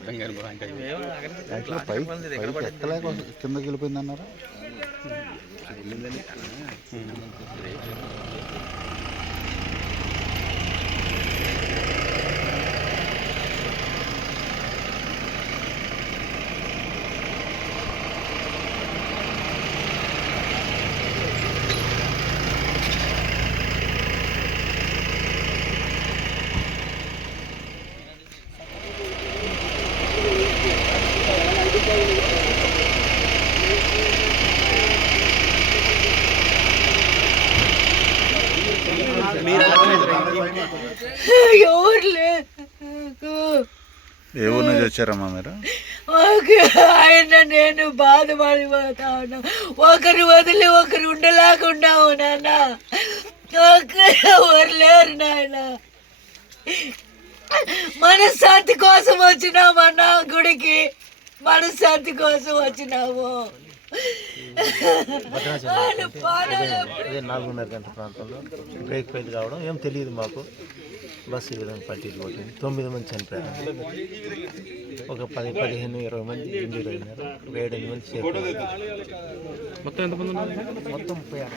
అర్థం కాని పై పైకి ఎక్కలేక కిందకి వెళ్ళిపోయింది ఏ ఊరు నుంచి వచ్చారమ్మా మీరు ఆయన నేను బాధపడిపోతా ఉన్నా. ఒకరు వదిలి ఒకరు ఉండలేకుండా నాన్న. ఒకరు ఎవరు లేరు నాయన. మనశ్శాంతి కోసం వచ్చినామన్నా గుడికి. మనశ్శాంతి కోసం వచ్చినాము. నాలుగున్నర గంట ప్రాంతంలో బ్రేక్ ఫెయిల్ కావడం. ఏం తెలియదు మాకు. బస్సు ఈ విధంగా పట్టి కొట్టింది తొమ్మిది మంది చనిపోయారు. ఒక పది పదిహేను ఇరవై మంది ఇంజూర్ అయినారు. ఒక ఏడెనిమిది మంది సేఫ్ మొత్తం ఎంతమంది ఉన్నారు? మొత్తం ముప్పై ఆరు